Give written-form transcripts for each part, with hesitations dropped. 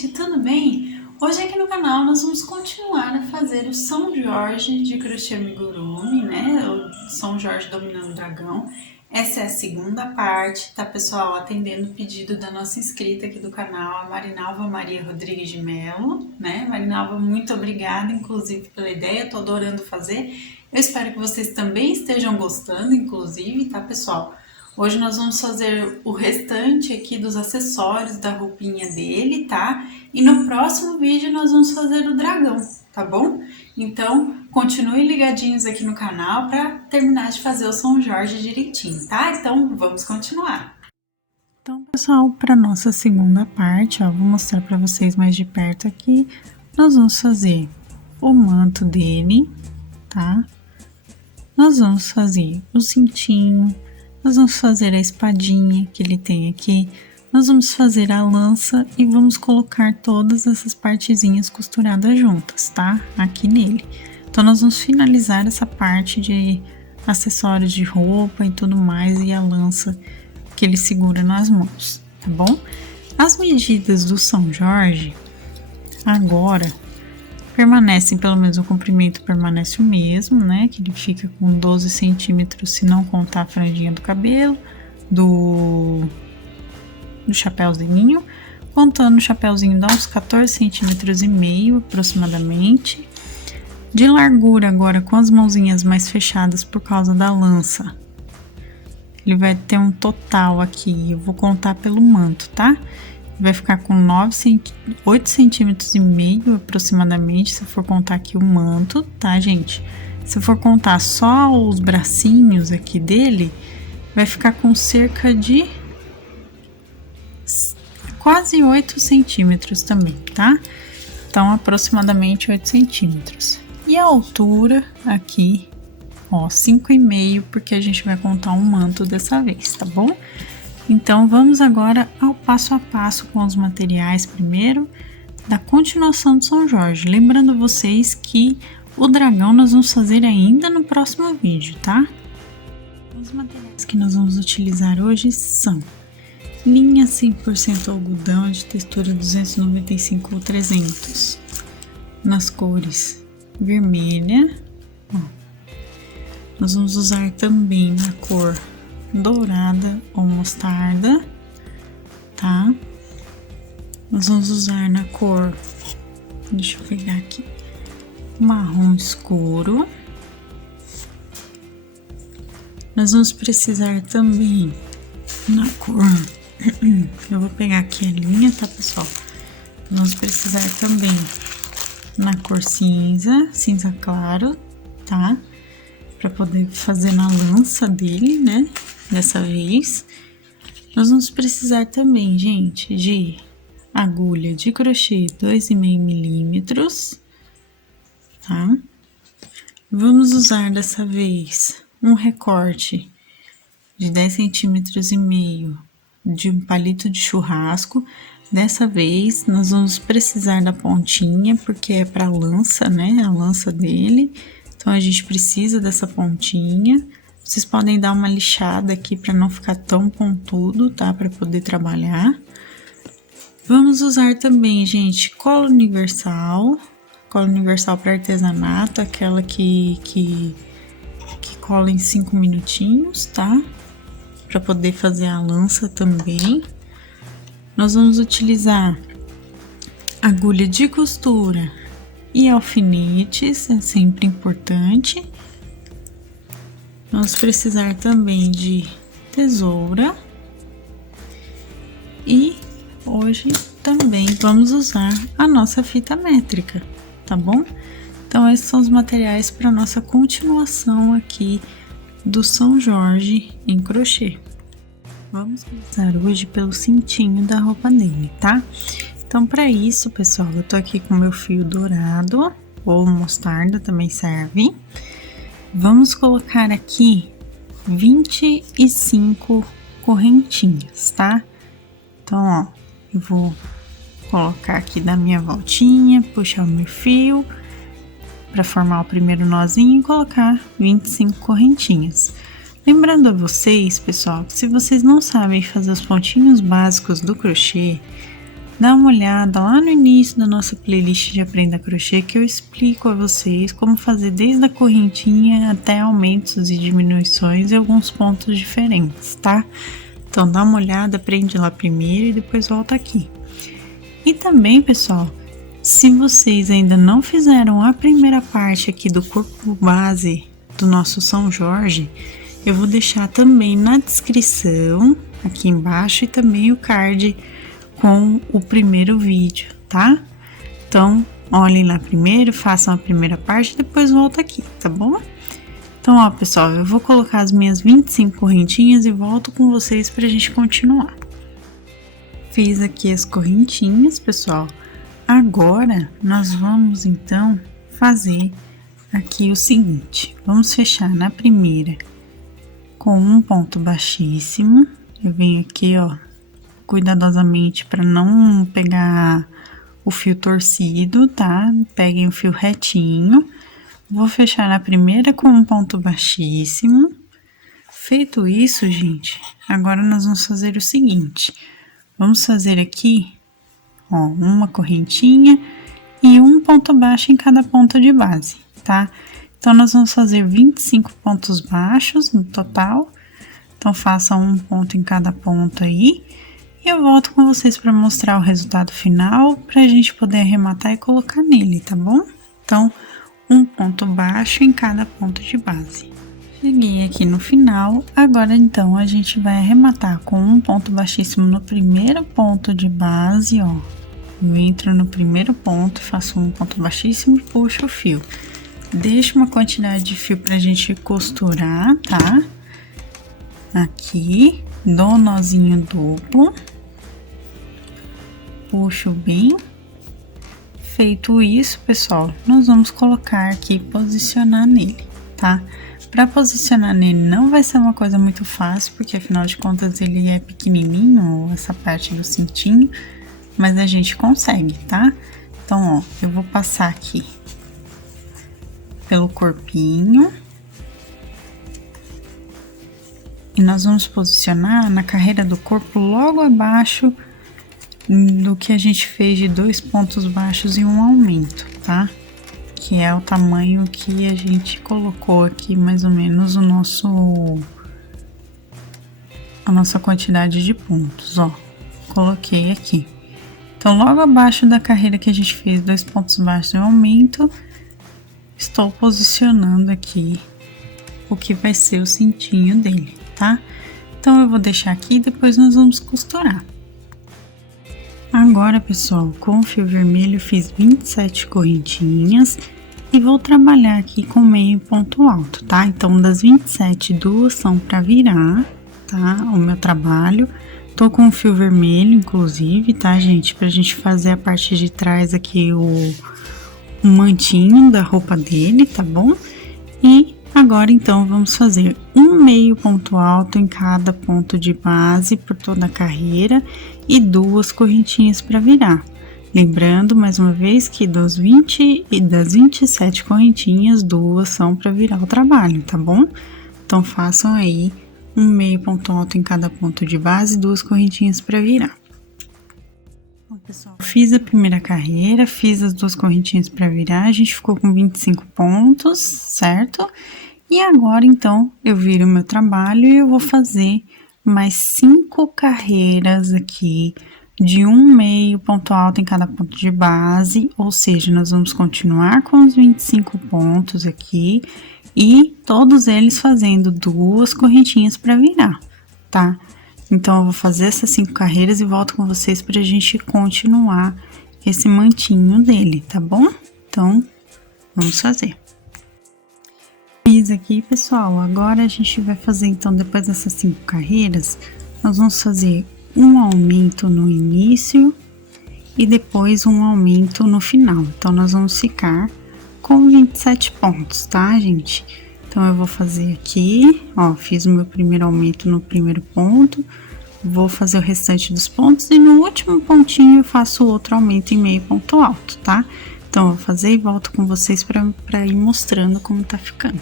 gente, tudo bem? Hoje aqui no canal nós vamos continuar a fazer o São Jorge de crochê amigurumi, né? O São Jorge dominando o dragão. Essa é a segunda parte, tá, pessoal? Atendendo o pedido da nossa inscrita aqui do canal, a Marinalva Maria Rodrigues de Mello, né? Marinalva, muito obrigada, inclusive, pela ideia, tô adorando fazer. Eu espero que vocês também estejam gostando, inclusive, tá, pessoal? Hoje nós vamos fazer o restante aqui dos acessórios da roupinha dele, tá? E no próximo vídeo nós vamos fazer o dragão, tá bom? Então, continuem ligadinhos aqui no canal para terminar de fazer o São Jorge direitinho, tá? Então, vamos continuar. Então, pessoal, para nossa segunda parte, ó, vou mostrar para vocês mais de perto aqui. Nós vamos fazer o manto dele, tá? Nós vamos fazer o cintinho. Nós vamos fazer a espadinha que ele tem aqui, nós vamos fazer a lança e vamos colocar todas essas partezinhas costuradas juntas, tá? Aqui nele. Então, nós vamos finalizar essa parte de acessórios de roupa e tudo mais e a lança que ele segura nas mãos, tá bom? As medidas do São Jorge, agora, permanecem, pelo menos o comprimento permanece o mesmo, né? Que ele fica com 12 centímetros, se não contar a franjinha do cabelo, do chapéuzinho. Contando o chapéuzinho dá uns 14 centímetros e meio aproximadamente. De largura agora, com as mãozinhas mais fechadas por causa da lança, ele vai ter um total aqui, eu vou contar pelo manto, tá? Vai ficar com 8 centímetros e meio aproximadamente, se for contar aqui o manto, tá, gente? Se for contar só os bracinhos aqui dele, vai ficar com cerca de quase 8 centímetros também, tá? Então, aproximadamente 8 centímetros. E a altura aqui, ó, 5,5, porque a gente vai contar um manto dessa vez, tá bom? Então, vamos agora ao passo a passo com os materiais primeiro, da continuação do São Jorge. Lembrando vocês que o dragão nós vamos fazer ainda no próximo vídeo, tá? Os materiais que nós vamos utilizar hoje são linha 100% algodão de textura 295 ou 300, nas cores vermelha, ó. Nós vamos usar também na cor dourada ou mostarda, tá? Nós vamos usar na cor, deixa eu pegar aqui, marrom escuro. Nós vamos precisar também na cor, eu vou pegar aqui a linha, tá, pessoal? Vamos precisar também na cor cinza, cinza claro, tá? Para poder fazer na lança dele, né? Dessa vez. Nós vamos precisar também, gente, de agulha de crochê 2,5 milímetros, tá? Vamos usar dessa vez um recorte de 10 centímetros e meio de um palito de churrasco. Dessa vez, nós vamos precisar da pontinha, porque é para lança, né? A lança dele. Então, a gente precisa dessa pontinha. Vocês podem dar uma lixada aqui para não ficar tão pontudo, tá? Para poder trabalhar. Vamos usar também, gente, cola universal para artesanato, aquela que cola em 5 minutinhos, tá? Para poder fazer a lança também. Nós vamos utilizar agulha de costura e alfinetes, é sempre importante. Vamos precisar também de tesoura e hoje também vamos usar a nossa fita métrica, tá bom? Então, esses são os materiais para nossa continuação aqui do São Jorge em crochê. Vamos começar hoje pelo cintinho da roupa dele, tá? Então, para isso, pessoal, eu tô aqui com meu fio dourado, ou mostarda também serve. Vamos colocar aqui 25 correntinhas, tá? Então, ó, eu vou colocar aqui da minha voltinha, puxar o meu fio para formar o primeiro nozinho e colocar 25 correntinhas. Lembrando a vocês, pessoal, que se vocês não sabem fazer os pontinhos básicos do crochê, dá uma olhada lá no início da nossa playlist de Aprenda Crochê, que eu explico a vocês como fazer desde a correntinha até aumentos e diminuições e alguns pontos diferentes, tá? Então dá uma olhada, aprende lá primeiro e depois volta aqui. E também, pessoal, se vocês ainda não fizeram a primeira parte aqui do corpo base do nosso São Jorge, eu vou deixar também na descrição, aqui embaixo, e também o card com o primeiro vídeo, tá? Então, olhem lá primeiro, façam a primeira parte, depois volta aqui, tá bom? Então, ó, pessoal, eu vou colocar as minhas 25 correntinhas e volto com vocês pra gente continuar. Fiz aqui as correntinhas, pessoal. Agora, nós vamos, então, fazer aqui o seguinte. Vamos fechar na primeira com um ponto baixíssimo. Eu venho aqui, ó, cuidadosamente para não pegar o fio torcido, tá? Peguem o fio retinho. Vou fechar na primeira com um ponto baixíssimo. Feito isso, gente, agora nós vamos fazer o seguinte. Vamos fazer aqui, ó, uma correntinha e um ponto baixo em cada ponta de base, tá? Então, nós vamos fazer 25 pontos baixos no total. Então, façam um ponto em cada ponto aí. E eu volto com vocês para mostrar o resultado final, para a gente poder arrematar e colocar nele, tá bom? Então, um ponto baixo em cada ponto de base. Cheguei aqui no final, agora então a gente vai arrematar com um ponto baixíssimo no primeiro ponto de base, ó. Eu entro no primeiro ponto, faço um ponto baixíssimo e puxo o fio. Deixo uma quantidade de fio pra gente costurar, tá? Aqui, dou um nozinho duplo. Puxo bem. Feito isso, pessoal, nós vamos colocar aqui, posicionar nele, tá? Pra posicionar nele não vai ser uma coisa muito fácil, porque afinal de contas ele é pequenininho, essa parte do cintinho, mas a gente consegue, tá? Então, ó, eu vou passar aqui pelo corpinho. E nós vamos posicionar na carreira do corpo logo abaixo do que a gente fez de 2 pontos baixos e um aumento, tá? Que é o tamanho que a gente colocou aqui, mais ou menos, a nossa quantidade de pontos, ó. Coloquei aqui. Então, logo abaixo da carreira que a gente fez 2 pontos baixos e um aumento, estou posicionando aqui o que vai ser o cintinho dele, tá? Então, eu vou deixar aqui e depois nós vamos costurar. Agora, pessoal, com o fio vermelho eu fiz 27 correntinhas e vou trabalhar aqui com meio ponto alto, tá? Então, das 27, 2 são pra virar, tá? O meu trabalho. Tô com o fio vermelho, inclusive, tá, gente? Pra gente fazer a parte de trás aqui, o mantinho da roupa dele, tá bom? E agora, então, vamos fazer um meio ponto alto em cada ponto de base por toda a carreira e 2 correntinhas para virar. Lembrando, mais uma vez, que das 27 correntinhas, 2 são para virar o trabalho, tá bom? Então, façam aí um meio ponto alto em cada ponto de base e 2 correntinhas para virar. Bom, pessoal, fiz a primeira carreira, fiz as 2 correntinhas para virar, a gente ficou com 25 pontos, certo? E agora, então, eu viro o meu trabalho e eu vou fazer mais 5 carreiras aqui de um meio ponto alto em cada ponto de base, ou seja, nós vamos continuar com os 25 pontos aqui e todos eles fazendo 2 correntinhas para virar, tá? Então, eu vou fazer essas 5 carreiras e volto com vocês pra gente continuar esse mantinho dele, tá bom? Então, vamos fazer. Fiz aqui, pessoal, agora a gente vai fazer, então, depois dessas 5 carreiras, nós vamos fazer um aumento no início e depois um aumento no final. Então, nós vamos ficar com 27 pontos, tá, gente? Então, eu vou fazer aqui, ó, fiz o meu primeiro aumento no primeiro ponto, vou fazer o restante dos pontos e no último pontinho eu faço outro aumento em meio ponto alto, tá? Então, eu vou fazer e volto com vocês pra ir mostrando como tá ficando.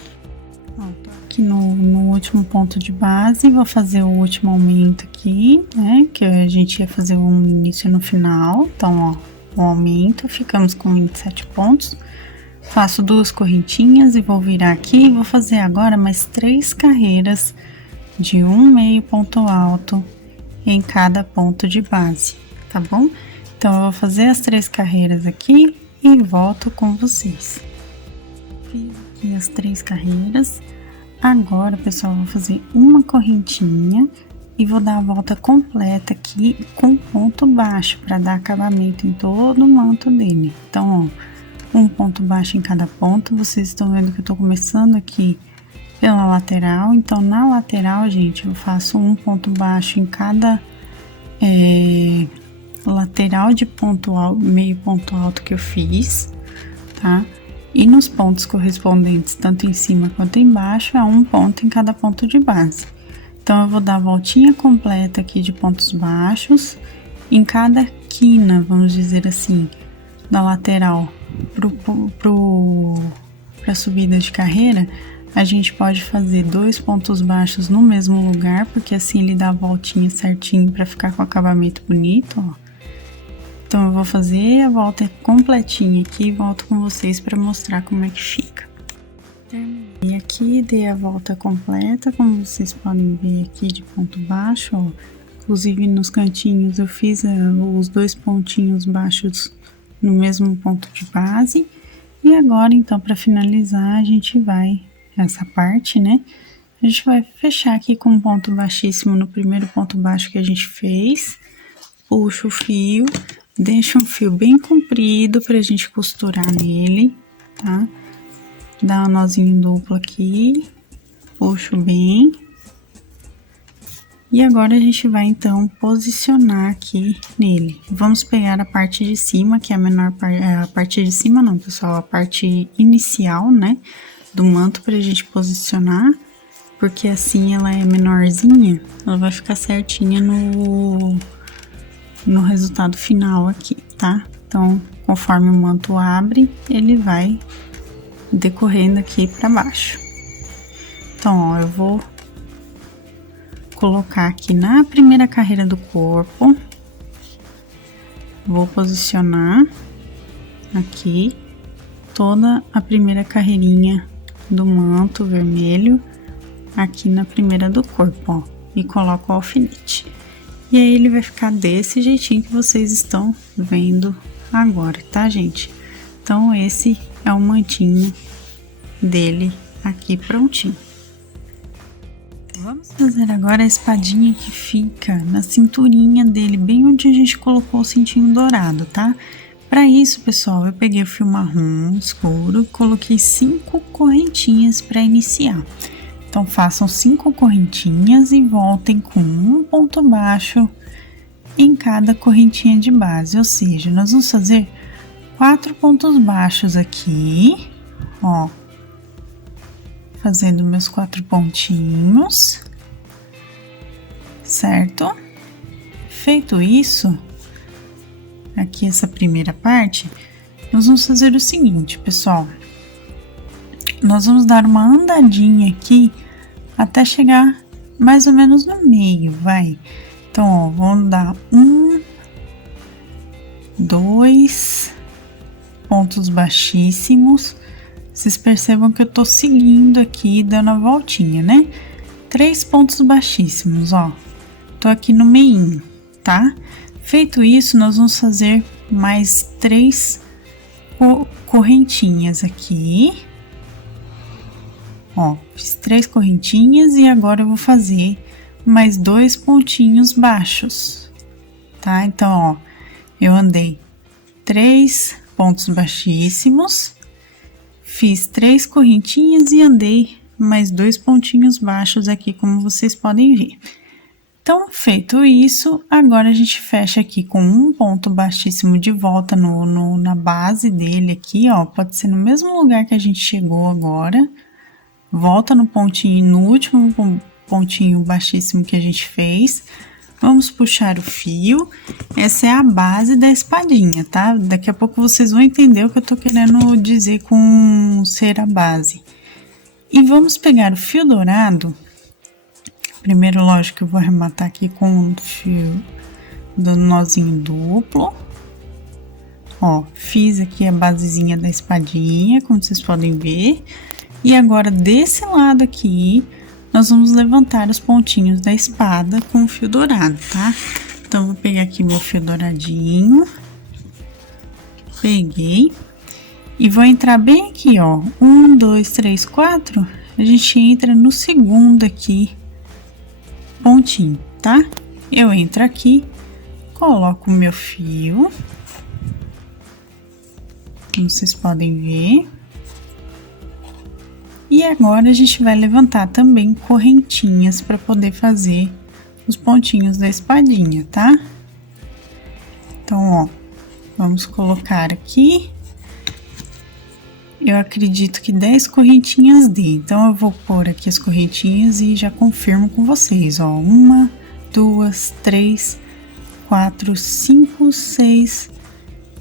Ó, aqui no último ponto de base, vou fazer o último aumento aqui, né? Que a gente ia fazer um início no final. Então, ó, o aumento, ficamos com 27 pontos. Faço 2 correntinhas e vou virar aqui. Vou fazer agora mais 3 carreiras de 1/2 ponto alto em cada ponto de base, tá bom? Então, eu vou fazer as 3 carreiras aqui e volto com vocês. Fiz aqui as 3 carreiras. Agora, pessoal, eu vou fazer uma correntinha e vou dar a volta completa aqui com ponto baixo para dar acabamento em todo o manto dele. Então, ó, um ponto baixo em cada ponto. Vocês estão vendo que eu tô começando aqui pela lateral. Então, na lateral, gente, eu faço um ponto baixo em cada lateral de ponto alto, meio ponto alto que eu fiz, tá? E nos pontos correspondentes, tanto em cima quanto embaixo, é um ponto em cada ponto de base. Então, eu vou dar a voltinha completa aqui de pontos baixos em cada quina, vamos dizer assim, da lateral pra subida de carreira. A gente pode fazer 2 pontos baixos no mesmo lugar, porque assim ele dá a voltinha certinho para ficar com o acabamento bonito, ó. Então, eu vou fazer a volta completinha aqui e volto com vocês para mostrar como é que fica. Terminei aqui, dei a volta completa, como vocês podem ver aqui de ponto baixo, ó. Inclusive, nos cantinhos eu fiz os 2 pontinhos baixos no mesmo ponto de base. E agora, então, para finalizar, a gente vai, essa parte, né? A gente vai fechar aqui com um ponto baixíssimo no primeiro ponto baixo que a gente fez. Puxa o fio. Deixa um fio bem comprido pra gente costurar nele, tá? Dá um nozinho duplo aqui, puxo bem. E agora a gente vai, então, posicionar aqui nele. Vamos pegar a parte de cima, que é a menor parte, a parte de cima não, pessoal, a parte inicial, né, do manto pra gente posicionar, porque assim ela é menorzinha, ela vai ficar certinha no resultado final aqui, tá? Então, conforme o manto abre, ele vai decorrendo aqui pra baixo. Então, ó, eu vou colocar aqui na primeira carreira do corpo, vou posicionar aqui toda a primeira carreirinha do manto vermelho aqui na primeira do corpo, ó, e coloco o alfinete. E aí, ele vai ficar desse jeitinho que vocês estão vendo agora, tá, gente? Então, esse é o mantinho dele aqui prontinho. Vamos fazer agora a espadinha que fica na cinturinha dele, bem onde a gente colocou o cintinho dourado, tá? Para isso, pessoal, eu peguei o fio marrom escuro e coloquei 5 correntinhas para iniciar. Então, façam 5 correntinhas e voltem com um ponto baixo em cada correntinha de base, ou seja, nós vamos fazer 4 pontos baixos aqui, ó, fazendo meus 4 pontinhos, certo? Feito isso, aqui essa primeira parte, nós vamos fazer o seguinte, pessoal. Nós vamos dar uma andadinha aqui até chegar mais ou menos no meio, vai. Então, ó, vamos dar 1, 2 pontos baixíssimos. Vocês percebam que eu tô seguindo aqui, dando a voltinha, né? 3 pontos baixíssimos, ó. Tô aqui no meinho, tá? Feito isso, nós vamos fazer mais 3 correntinhas aqui. Ó, fiz 3 correntinhas e agora eu vou fazer mais 2 pontinhos baixos, tá? Então, ó, eu andei 3 pontos baixíssimos, fiz 3 correntinhas e andei mais 2 pontinhos baixos aqui, como vocês podem ver. Então, feito isso, agora a gente fecha aqui com um ponto baixíssimo de volta na base dele aqui, ó, pode ser no mesmo lugar que a gente chegou agora. Volta no pontinho, no último pontinho baixíssimo que a gente fez. Vamos puxar o fio. Essa é a base da espadinha, tá? Daqui a pouco vocês vão entender o que eu tô querendo dizer com ser a base. E vamos pegar o fio dourado. Primeiro, lógico, eu vou arrematar aqui com o fio do nozinho duplo. Ó, fiz aqui a basezinha da espadinha, como vocês podem ver. E agora, desse lado aqui, nós vamos levantar os pontinhos da espada com o fio dourado, tá? Então, vou pegar aqui meu fio douradinho. Peguei. E vou entrar bem aqui, ó. 1, 2, 3, 4. A gente entra no segundo aqui, pontinho, tá? Eu entro aqui, coloco o meu fio. Como vocês podem ver. E agora a gente vai levantar também correntinhas para poder fazer os pontinhos da espadinha, tá? Então, ó, vamos colocar aqui. Eu acredito que 10 correntinhas dê, então eu vou pôr aqui as correntinhas e já confirmo com vocês, ó. 1, 2, 3, 4, 5, 6,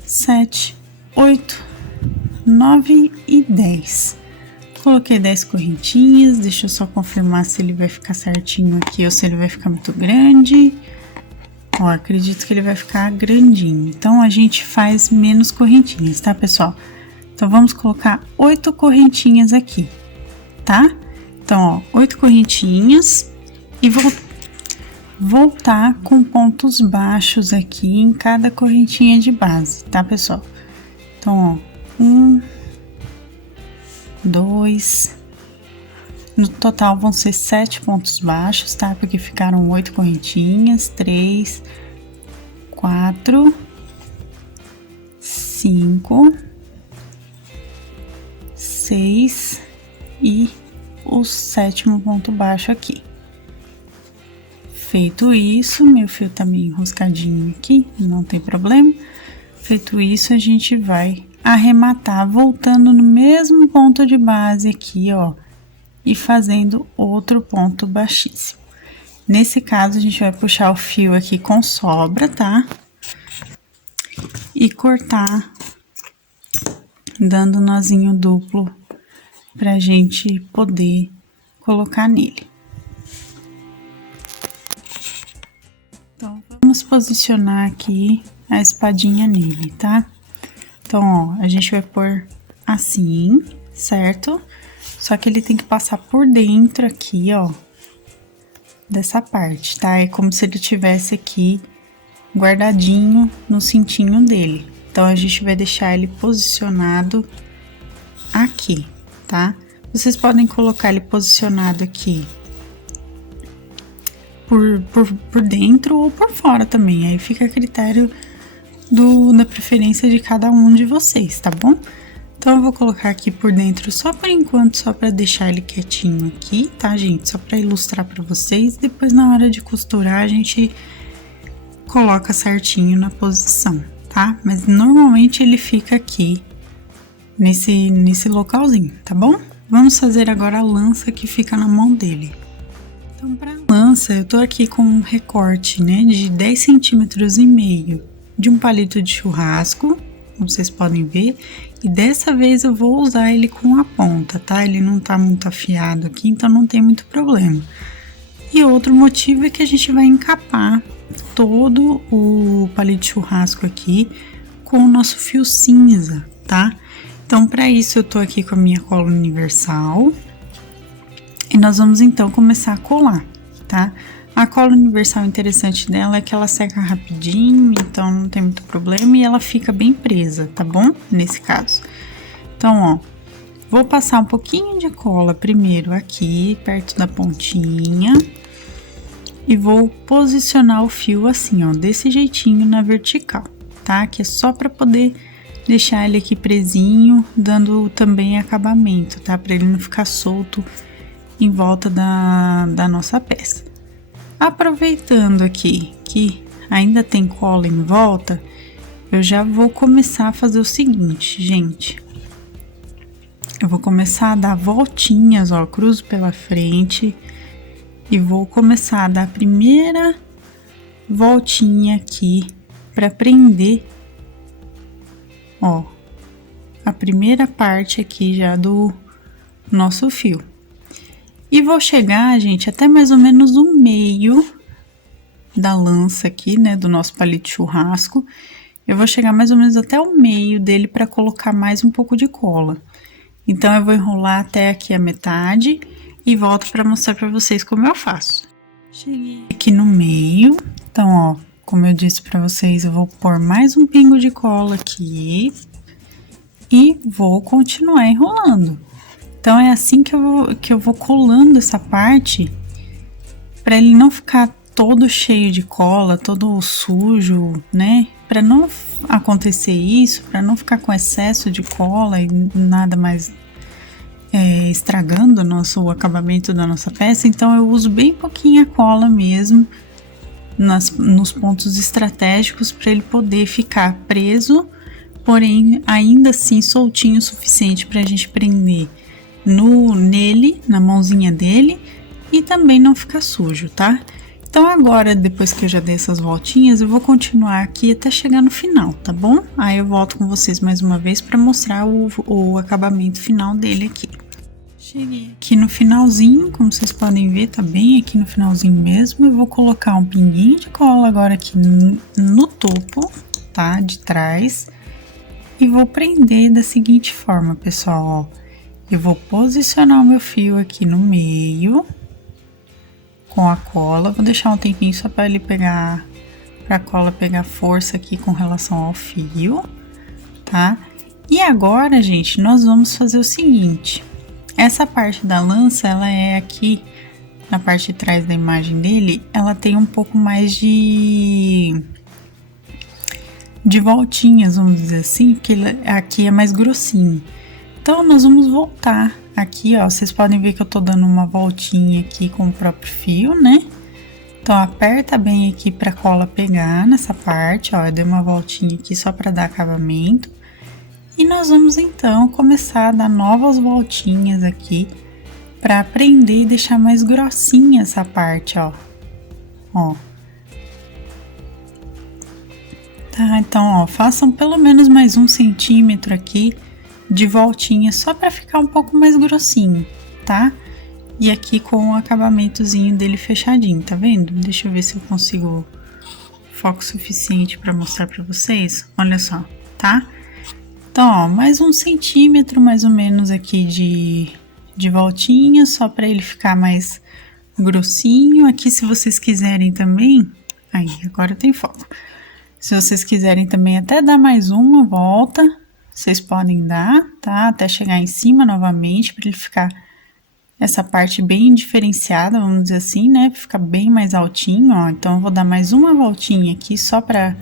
7, 8, 9 e 10. Coloquei 10 correntinhas, deixa eu só confirmar se ele vai ficar certinho aqui ou se ele vai ficar muito grande. Ó, acredito que ele vai ficar grandinho, então a gente faz menos correntinhas, tá, pessoal? Então, vamos colocar 8 correntinhas aqui, tá? Então, ó, 8 correntinhas e vou voltar com pontos baixos aqui em cada correntinha de base, tá, pessoal? Então, ó, 1, 2, no total vão ser 7 pontos baixos, tá? Porque ficaram 8 correntinhas, 3, 4, 5, 6 e o 7º ponto baixo aqui. Feito isso, meu fio tá meio enroscadinho aqui, não tem problema. Feito isso, a gente vai arrematar voltando no mesmo ponto de base aqui, ó, e fazendo outro ponto baixíssimo. Nesse caso, a gente vai puxar o fio aqui com sobra, tá? E cortar dando nozinho duplo pra gente poder colocar nele. Então, vamos posicionar aqui a espadinha nele, tá? Então, ó, a gente vai pôr assim, certo? Só que ele tem que passar por dentro aqui, ó, dessa parte, tá? É como se ele tivesse aqui guardadinho no cintinho dele. Então, a gente vai deixar ele posicionado aqui, tá? Vocês podem colocar ele posicionado aqui por dentro ou por fora também. Aí fica a critério da preferência de cada um de vocês, tá bom? Então, eu vou colocar aqui por dentro só por enquanto, só pra deixar ele quietinho aqui, tá, gente? Só pra ilustrar pra vocês. Depois, na hora de costurar, a gente coloca certinho na posição, tá? Mas normalmente ele fica aqui nesse localzinho, tá bom? Vamos fazer agora a lança que fica na mão dele. Então, pra lança, eu tô aqui com um recorte, né, de 10 centímetros e meio de um palito de churrasco, como vocês podem ver, e dessa vez eu vou usar ele com a ponta, tá? Ele não tá muito afiado aqui, então não tem muito problema. E outro motivo é que a gente vai encapar todo o palito de churrasco aqui com o nosso fio cinza, tá? Então, para isso, eu tô aqui com a minha cola universal e nós vamos, então, começar a colar, tá? A cola universal interessante dela é que ela seca rapidinho, então não tem muito problema e ela fica bem presa, tá bom? Nesse caso. Então, ó, vou passar um pouquinho de cola primeiro aqui, perto da pontinha, e vou posicionar o fio assim, ó, desse jeitinho na vertical, tá? Que é só para poder deixar ele aqui presinho, dando também acabamento, tá? Para ele não ficar solto em volta da nossa peça. Aproveitando aqui que ainda tem cola em volta, eu já vou começar a fazer o seguinte, gente. Eu vou começar a dar voltinhas, ó, cruzo pela frente e vou começar a dar a primeira voltinha aqui para prender, ó, a primeira parte aqui já do nosso fio, E vou chegar, gente, até mais ou menos o meio da lança aqui, né, do nosso palito de churrasco. Eu vou chegar mais ou menos até o meio dele para colocar mais um pouco de cola. Então, eu vou enrolar até aqui a metade e volto para mostrar para vocês como eu faço. Cheguei aqui no meio, então, ó, como eu disse para vocês, eu vou pôr mais um pingo de cola aqui e vou continuar enrolando. Então, é assim que eu vou colando essa parte, para ele não ficar todo cheio de cola, todo sujo, né? Para não acontecer isso, para não ficar com excesso de cola e nada mais estragando o acabamento da nossa peça, então eu uso bem pouquinha cola mesmo nos pontos estratégicos para ele poder ficar preso, porém ainda assim soltinho o suficiente para a gente prender nele, na mãozinha dele, e também não ficar sujo, tá? Então agora, depois que eu já dei essas voltinhas, eu vou continuar aqui até chegar no final, tá bom? Aí eu volto com vocês mais uma vez para mostrar o acabamento final dele aqui. Cheguei aqui no finalzinho, como vocês podem ver, tá bem aqui no finalzinho mesmo. Eu vou colocar um pinguinho de cola agora aqui no topo, tá? De trás. E vou prender da seguinte forma, pessoal, ó. Eu vou posicionar o meu fio aqui no meio com a cola. Vou deixar um tempinho só para ele pegar, pra cola pegar força aqui com relação ao fio, tá? E agora, gente, nós vamos fazer o seguinte. Essa parte da lança, ela é aqui na parte de trás da imagem dele, ela tem um pouco mais de voltinhas, vamos dizer assim, porque aqui é mais grossinho. Então, nós vamos voltar aqui, ó, vocês podem ver que eu tô dando uma voltinha aqui com o próprio fio, né? Então, aperta bem aqui pra cola pegar nessa parte, ó, eu dei uma voltinha aqui só pra dar acabamento. E nós vamos, então, começar a dar novas voltinhas aqui pra prender e deixar mais grossinha essa parte, ó. Ó. Tá, então, ó, façam pelo menos mais 1 centímetro aqui de voltinha, só para ficar um pouco mais grossinho, tá? E aqui com o acabamentozinho dele fechadinho, tá vendo? Deixa eu ver se eu consigo foco suficiente para mostrar para vocês. Olha só, tá? Então, ó, mais 1 centímetro mais ou menos aqui de voltinha, só para ele ficar mais grossinho. Aqui, se vocês quiserem também, aí, agora tem foco. Se vocês quiserem também até dar mais uma volta, vocês podem dar, tá? Até chegar em cima novamente, para ele ficar essa parte bem diferenciada, vamos dizer assim, né? Pra ficar bem mais altinho, ó. Então, eu vou dar mais uma voltinha aqui, só para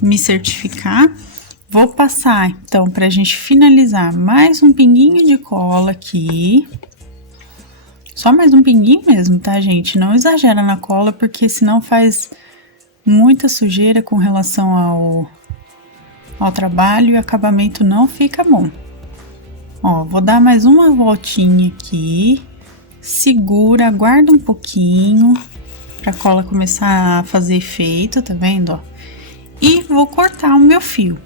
me certificar. Vou passar, então, pra gente finalizar, mais um pinguinho de cola aqui. Só mais um pinguinho mesmo, tá, gente? Não exagera na cola, porque senão faz muita sujeira com relação ao trabalho e o acabamento não fica bom. Ó, vou dar mais uma voltinha aqui, segura, aguarda um pouquinho pra cola começar a fazer efeito, tá vendo, ó? E vou cortar o meu fio.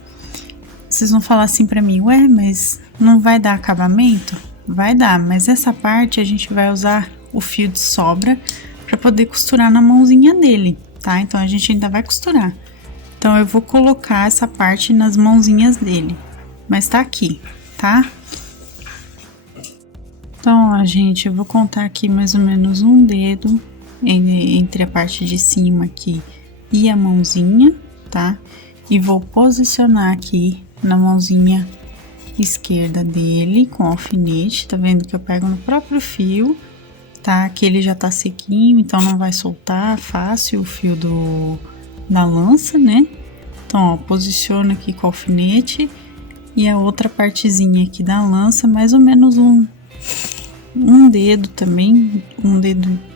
Vocês vão falar assim pra mim, ué, mas não vai dar acabamento? Vai dar, mas essa parte a gente vai usar o fio de sobra pra poder costurar na mãozinha dele, tá? Então, a gente ainda vai costurar. Então, eu vou colocar essa parte nas mãozinhas dele, mas tá aqui, tá? Então, ó, gente, eu vou contar aqui mais ou menos um dedo entre a parte de cima aqui e a mãozinha, tá? E vou posicionar aqui na mãozinha esquerda dele com alfinete, tá vendo que eu pego no próprio fio, tá? Aqui ele já tá sequinho, então não vai soltar fácil o fio da lança, né? Então, ó, posiciono aqui com o alfinete e a outra partezinha aqui da lança, mais ou menos um dedo também,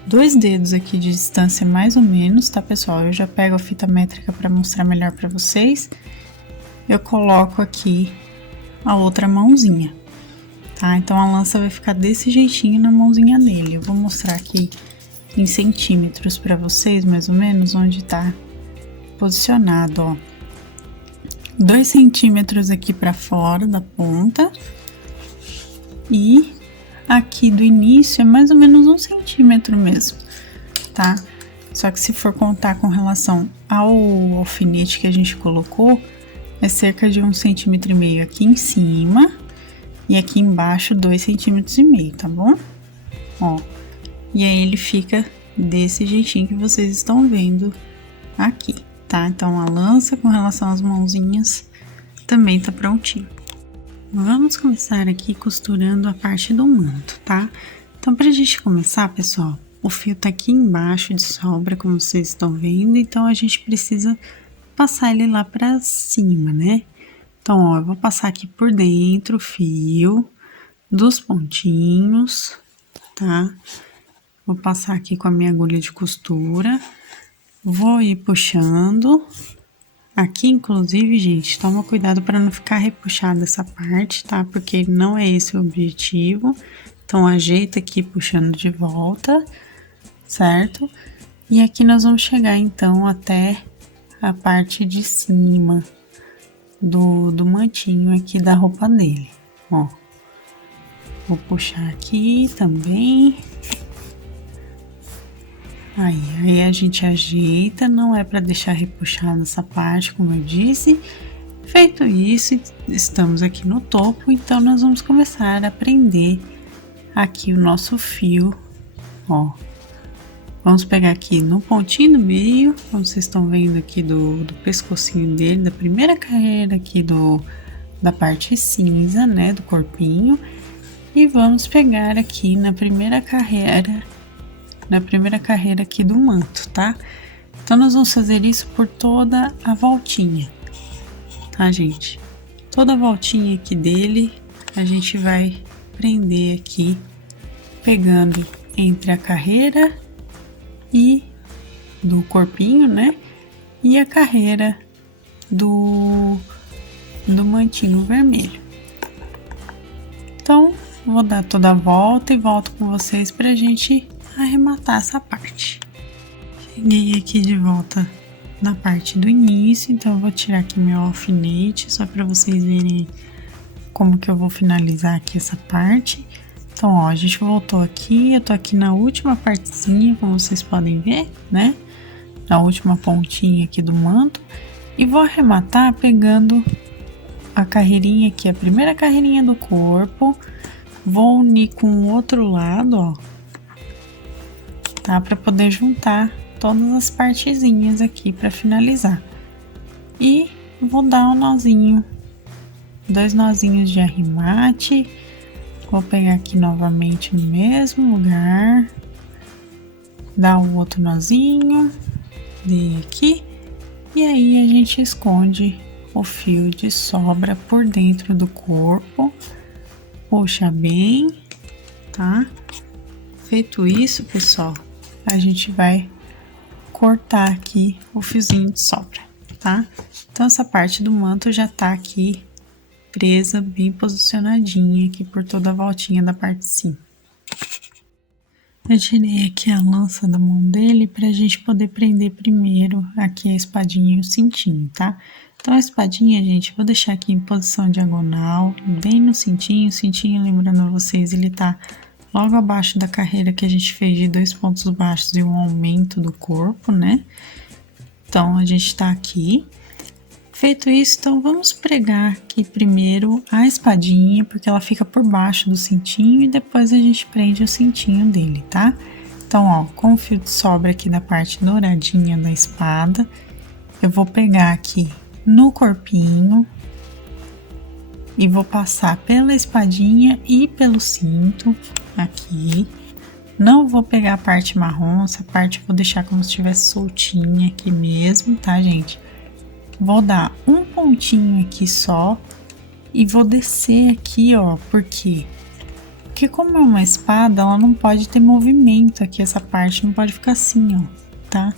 dois dedos aqui de distância mais ou menos, tá, pessoal? Eu já pego a fita métrica para mostrar melhor para vocês. Eu coloco aqui a outra mãozinha, tá? Então, a lança vai ficar desse jeitinho na mãozinha dele. Eu vou mostrar aqui em centímetros para vocês, mais ou menos, onde tá posicionado, ó. 2 centímetros aqui para fora da ponta e aqui do início é mais ou menos 1 centímetro mesmo, tá? Só que se for contar com relação ao alfinete que a gente colocou, é cerca de 1,5 centímetro aqui em cima e aqui embaixo 2,5 centímetros, tá bom? Ó, e aí ele fica desse jeitinho que vocês estão vendo aqui, tá? Então a lança com relação às mãozinhas também tá prontinho. Vamos começar aqui costurando a parte do manto, tá? Então pra gente começar, pessoal, o fio tá aqui embaixo de sobra, como vocês estão vendo, então a gente precisa passar ele lá pra cima, né? Então, ó, eu vou passar aqui por dentro o fio dos pontinhos, tá? Vou passar aqui com a minha agulha de costura, vou ir puxando. Aqui, inclusive, gente, toma cuidado para não ficar repuxada essa parte, tá? Porque não é esse o objetivo. Então, ajeita aqui puxando de volta, certo? E aqui nós vamos chegar, então, até a parte de cima do mantinho aqui da roupa dele, ó. Vou puxar aqui também. Aí a gente ajeita, não é para deixar repuxada essa parte, como eu disse. Feito isso, estamos aqui no topo, então nós vamos começar a prender aqui o nosso fio, ó. Vamos pegar aqui no pontinho do meio, como vocês estão vendo aqui do pescocinho dele, da primeira carreira aqui da parte cinza, né, do corpinho. E vamos pegar aqui na primeira carreira aqui do manto, tá? Então, nós vamos fazer isso por toda a voltinha, tá, gente? Toda a voltinha aqui dele, a gente vai prender aqui, pegando entre a carreira e do corpinho, né? E a carreira do mantinho vermelho. Então, vou dar toda a volta e volto com vocês pra gente arrematar essa parte. Cheguei aqui de volta na parte do início, então eu vou tirar aqui meu alfinete, só para vocês verem como que eu vou finalizar aqui essa parte. Então, ó, a gente voltou aqui, eu tô aqui na última partezinha, como vocês podem ver, né? Na última pontinha aqui do manto, e vou arrematar pegando a carreirinha aqui, a primeira carreirinha do corpo, vou unir com o outro lado, ó, tá? Para poder juntar todas as partezinhas aqui para finalizar. E vou dar um nozinho, 2 nozinhos de arremate. Vou pegar aqui novamente no mesmo lugar, dar um outro nozinho, de aqui, e aí a gente esconde o fio de sobra por dentro do corpo, puxa bem, tá? Feito isso, pessoal, a gente vai cortar aqui o fiozinho de sobra, tá? Então, essa parte do manto já tá aqui presa, bem posicionadinha aqui por toda a voltinha da parte de cima. Eu tirei aqui a lança da mão dele pra gente poder prender primeiro aqui a espadinha e o cintinho, tá? Então, a espadinha, gente, vou deixar aqui em posição diagonal, bem no cintinho. O cintinho, lembrando vocês, ele tá logo abaixo da carreira que a gente fez de 2 pontos baixos e um aumento do corpo, né? Então, a gente tá aqui. Feito isso, então vamos pregar aqui primeiro a espadinha, porque ela fica por baixo do cintinho e depois a gente prende o cintinho dele, tá? Então, ó, com o fio de sobra aqui da parte douradinha da espada, eu vou pegar aqui no corpinho e vou passar pela espadinha e pelo cinto aqui. Não vou pegar a parte marrom, essa parte eu vou deixar como se estivesse soltinha aqui mesmo, tá, gente? Vou dar um pontinho aqui só e vou descer aqui, ó, por quê? Porque como é uma espada, ela não pode ter movimento aqui, essa parte não pode ficar assim, ó, tá?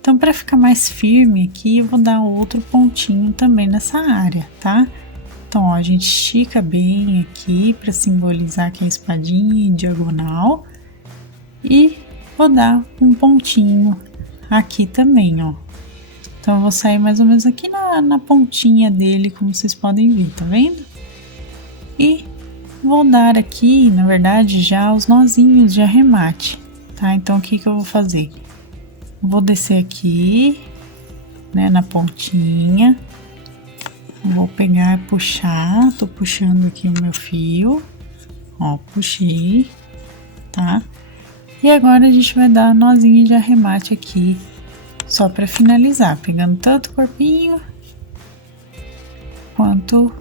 Então, para ficar mais firme aqui, eu vou dar outro pontinho também nessa área, tá? Então, ó, a gente estica bem aqui para simbolizar que é a espadinha em diagonal e vou dar um pontinho aqui também, ó. Então, eu vou sair mais ou menos aqui na pontinha dele, como vocês podem ver, tá vendo? E vou dar aqui, na verdade, já os nozinhos de arremate, tá? Então, o que que eu vou fazer? Vou descer aqui, né, na pontinha. Vou pegar e puxar, tô puxando aqui o meu fio, ó, puxei, tá? E agora a gente vai dar nozinho de arremate aqui, só pra finalizar, pegando tanto o corpinho quanto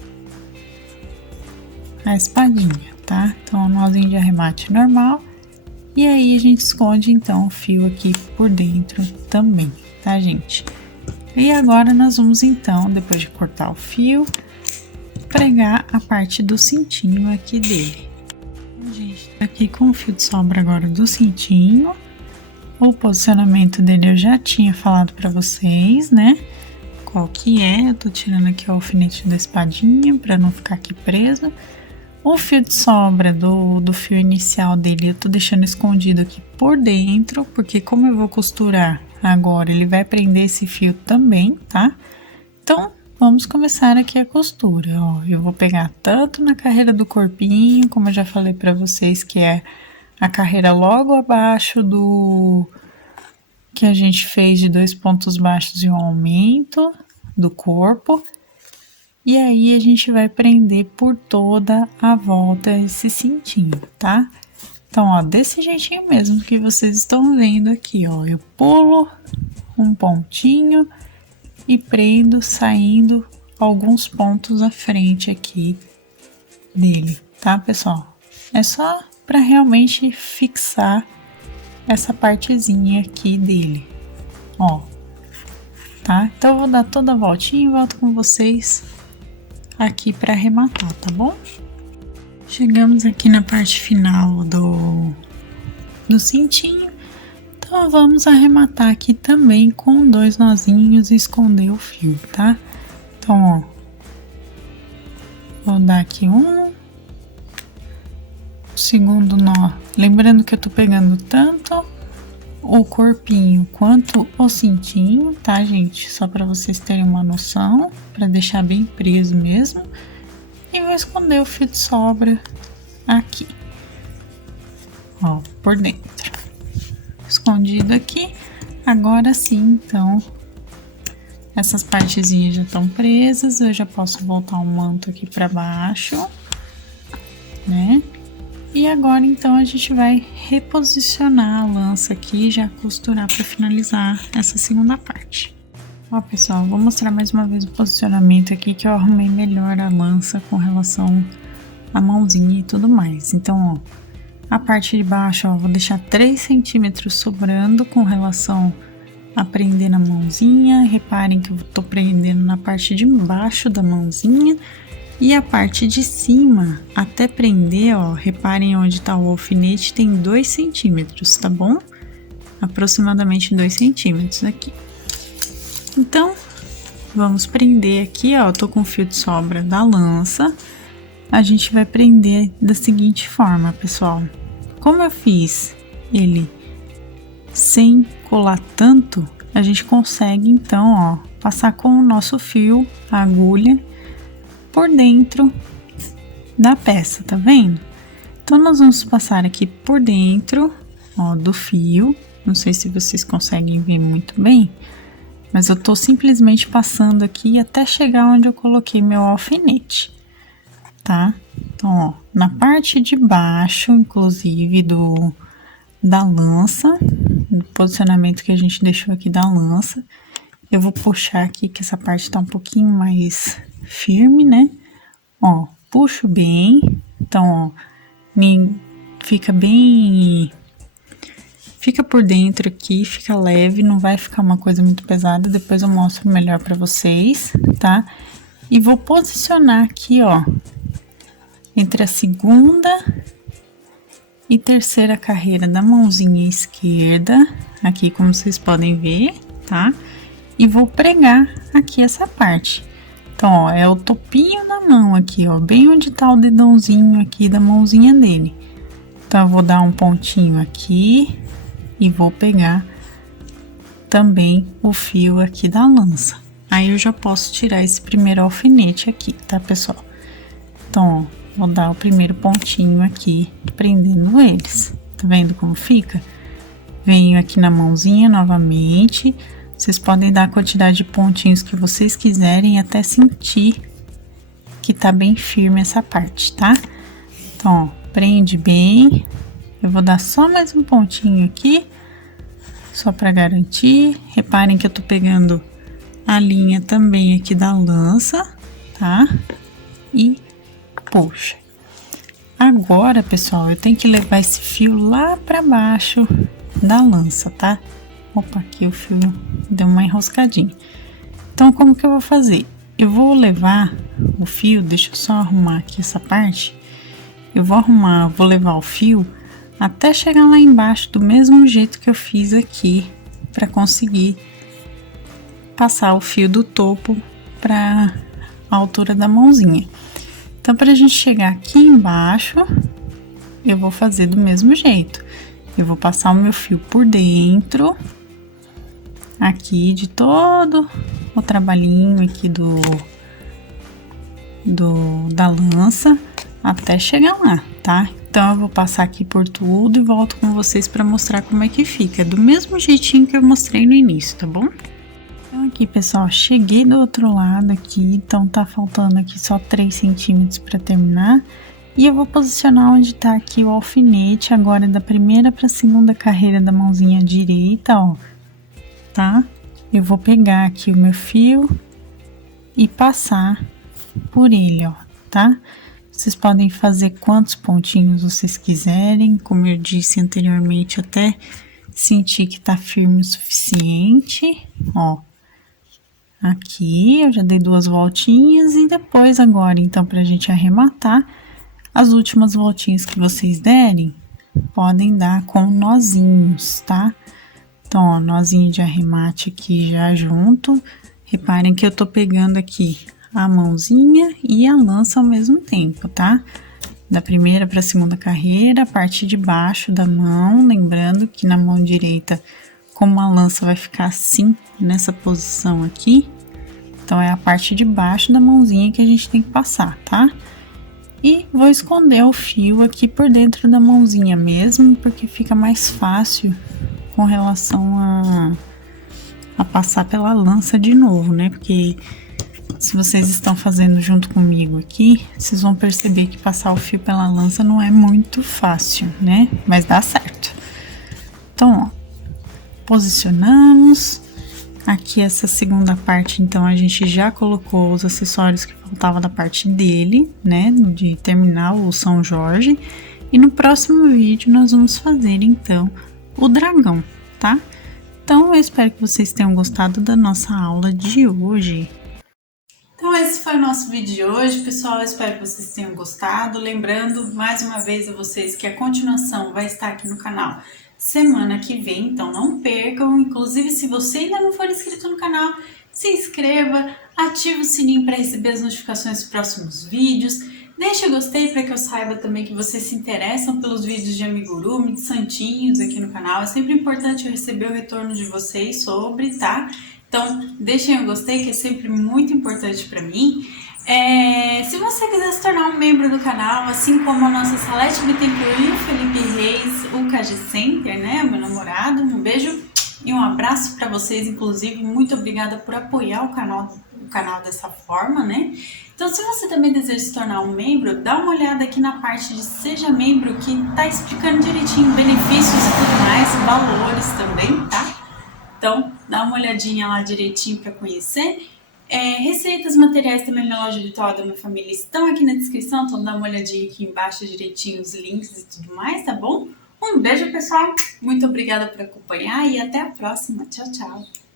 a espadinha, tá? Então, nozinho de arremate normal. E aí, a gente esconde, então, o fio aqui por dentro também, tá, gente? E agora, nós vamos, então, depois de cortar o fio, pregar a parte do cintinho aqui dele. Gente, aqui com o fio de sobra agora do cintinho, o posicionamento dele eu já tinha falado pra vocês, né? Qual que é, eu tô tirando aqui o alfinete da espadinha pra não ficar aqui preso. O fio de sobra do fio inicial dele eu tô deixando escondido aqui por dentro, porque como eu vou costurar agora, ele vai prender esse fio também, tá? Então, vamos começar aqui a costura, ó. Eu vou pegar tanto na carreira do corpinho, como eu já falei pra vocês, que é a carreira logo abaixo do que a gente fez de 2 pontos baixos e um aumento do corpo. E aí, a gente vai prender por toda a volta esse cintinho, tá? Então, ó, desse jeitinho mesmo que vocês estão vendo aqui, ó. Eu pulo um pontinho e prendo saindo alguns pontos à frente aqui dele, tá, pessoal? É só para realmente fixar essa partezinha aqui dele, ó, tá? Então, eu vou dar toda a voltinha e volto com vocês aqui para arrematar, tá bom? Chegamos aqui na parte final do cintinho, então vamos arrematar aqui também com 2 nozinhos e esconder o fio, tá? Então, ó, vou dar aqui um, segundo nó, lembrando que eu tô pegando tanto o corpinho quanto o cintinho, tá, gente? Só para vocês terem uma noção, para deixar bem preso mesmo. E vou esconder o fio de sobra aqui, ó, por dentro. Escondido aqui. Agora sim, então, essas partezinhas já estão presas. Eu já posso voltar o manto aqui para baixo, né? E agora, então, a gente vai reposicionar a lança aqui e já costurar para finalizar essa segunda parte. Ó, pessoal, vou mostrar mais uma vez o posicionamento aqui, que eu arrumei melhor a lança com relação à mãozinha e tudo mais. Então, ó, a parte de baixo, ó, vou deixar 3 centímetros sobrando com relação a prender na mãozinha. Reparem que eu tô prendendo na parte de baixo da mãozinha. E a parte de cima, até prender, ó, reparem onde tá o alfinete, tem 2 centímetros, tá bom? Aproximadamente 2 centímetros aqui. Então, vamos prender aqui, ó, tô com o fio de sobra da lança. A gente vai prender da seguinte forma, pessoal. Como eu fiz ele sem colar tanto, a gente consegue, então, ó, passar com o nosso fio, a agulha, por dentro da peça, tá vendo? Então, nós vamos passar aqui por dentro, ó, do fio. Não sei se vocês conseguem ver muito bem, mas eu tô simplesmente passando aqui até chegar onde eu coloquei meu alfinete, tá? Então, ó, na parte de baixo, inclusive, da lança, do posicionamento que a gente deixou aqui da lança, eu vou puxar aqui, que essa parte tá um pouquinho mais firme, né? Ó, puxo bem, então, ó, fica bem, fica por dentro aqui, fica leve, não vai ficar uma coisa muito pesada, depois eu mostro melhor pra vocês, tá? E vou posicionar aqui, ó, entre a segunda e terceira carreira da mãozinha esquerda, aqui como vocês podem ver, tá? E vou pregar aqui essa parte. Então, ó, é o topinho da mão aqui, ó, bem onde tá o dedãozinho aqui da mãozinha dele. Então, eu vou dar um pontinho aqui e vou pegar também o fio aqui da lança. Aí, eu já posso tirar esse primeiro alfinete aqui, tá, pessoal? Então, ó, vou dar o primeiro pontinho aqui, prendendo eles. Tá vendo como fica? Venho aqui na mãozinha novamente. Vocês podem dar a quantidade de pontinhos que vocês quiserem até sentir que tá bem firme essa parte, tá? Então, ó, prende bem. Eu vou dar só mais um pontinho aqui, só pra garantir. Reparem que eu tô pegando a linha também aqui da lança, tá? E puxa. Agora, pessoal, eu tenho que levar esse fio lá pra baixo da lança, tá? Opa, aqui o fio deu uma enroscadinha. Então, como que eu vou fazer? Eu vou levar o fio, deixa eu só arrumar aqui essa parte. Eu vou levar o fio até chegar lá embaixo, do mesmo jeito que eu fiz aqui, para conseguir passar o fio do topo para a altura da mãozinha. Então, para a gente chegar aqui embaixo, eu vou fazer do mesmo jeito. Eu vou passar o meu fio por dentro, aqui de todo o trabalhinho aqui da lança, até chegar lá, tá? Então, eu vou passar aqui por tudo e volto com vocês para mostrar como é que fica, do mesmo jeitinho que eu mostrei no início, tá bom? Então, aqui, pessoal, cheguei do outro lado aqui, então tá faltando aqui só 3 centímetros para terminar. E eu vou posicionar onde tá aqui o alfinete, agora da primeira para a segunda carreira da mãozinha direita, ó, tá? Eu vou pegar aqui o meu fio e passar por ele, ó, tá? Vocês podem fazer quantos pontinhos vocês quiserem, como eu disse anteriormente, até sentir que tá firme o suficiente, ó. Aqui eu já dei 2 voltinhas e depois agora, então, pra gente arrematar, as últimas voltinhas que vocês derem, podem dar com nozinhos, tá? Então, ó, nozinho de arremate aqui já junto. Reparem que eu tô pegando aqui a mãozinha e a lança ao mesmo tempo, tá? Da primeira para a segunda carreira, a parte de baixo da mão, lembrando que na mão direita, como a lança vai ficar assim, nessa posição aqui, então é a parte de baixo da mãozinha que a gente tem que passar, tá? E vou esconder o fio aqui por dentro da mãozinha mesmo, porque fica mais fácil com relação a passar pela lança de novo, né? Porque se vocês estão fazendo junto comigo aqui, vocês vão perceber que passar o fio pela lança não é muito fácil, né? Mas dá certo. Então, ó, posicionamos. Aqui essa segunda parte, então, a gente já colocou os acessórios que faltava da parte dele, né? De terminar o São Jorge. E no próximo vídeo nós vamos fazer, então, o dragão, tá? Então, eu espero que vocês tenham gostado da nossa aula de hoje. Então, esse foi o nosso vídeo de hoje, pessoal. Eu espero que vocês tenham gostado. Lembrando, mais uma vez, a vocês que a continuação vai estar aqui no canal semana que vem, então não percam. Inclusive, se você ainda não for inscrito no canal, se inscreva, ative o sininho para receber as notificações dos próximos vídeos. Deixe o gostei para que eu saiba também que vocês se interessam pelos vídeos de amigurumi, de santinhos aqui no canal. É sempre importante eu receber o retorno de vocês sobre, tá? Então, deixem o gostei, que é sempre muito importante para mim. Se você quiser se tornar um membro do canal, assim como a nossa Salete Bittencourt e o Felipe Reis, o KG Center, né, meu namorado, um beijo e um abraço para vocês, inclusive, muito obrigada por apoiar o canal dessa forma, né? Então, se você também deseja se tornar um membro, dá uma olhada aqui na parte de Seja Membro, que tá explicando direitinho benefícios e tudo mais, valores também, tá? Então, dá uma olhadinha lá direitinho para conhecer. Receitas, materiais também na loja virtual da minha família estão aqui na descrição, então dá uma olhadinha aqui embaixo direitinho os links e tudo mais, tá bom? Um beijo, pessoal, muito obrigada por acompanhar e até a próxima. Tchau, tchau!